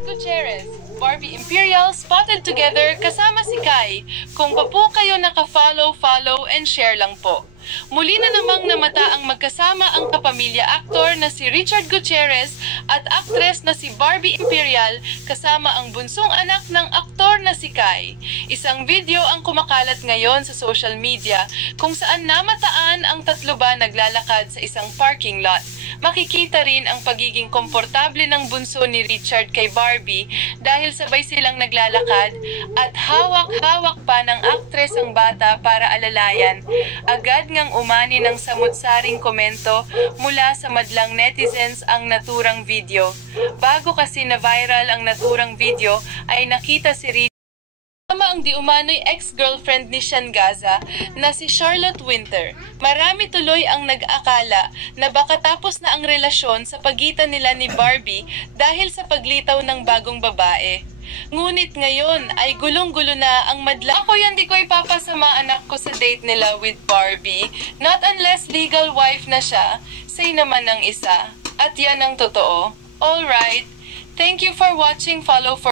Richard Gutierrez, Barbie Imperial spotted together kasama si Kai. Kung pa po kayo naka-follow and share lang po. Muli na namang namata ang magkasama ang kapamilya aktor na si Richard Gutierrez at aktres na si Barbie Imperial kasama ang bunsong anak ng aktor na si Kai. Isang video ang kumakalat ngayon sa social media kung saan namataan ang tatlo ba naglalakad sa isang parking lot. Makikita rin ang pagiging komportable ng bunso ni Richard kay Barbie dahil sabay silang naglalakad at hawak-hawak pa ng aktres ang bata para alalayan. Agad ngang umani ng samut-saring komento mula sa madlang netizens ang naturang video. Bago kasi na-viral ang naturang video ay nakita si Richard kasama ang di umano'y ex-girlfriend ni Sean Gaza na si Charlotte Winter. Marami tuloy ang nag-akala na baka tapos na ang relasyon sa pagitan nila ni Barbie dahil sa paglitaw ng bagong babae. Ngunit ngayon ay gulong-gulo na ang madla. Ako yan, di ko ipapasama anak ko sa date nila with Barbie. Not unless legal wife na siya. Say naman ng isa. At yan ang totoo. Alright. Thank you for watching. Follow for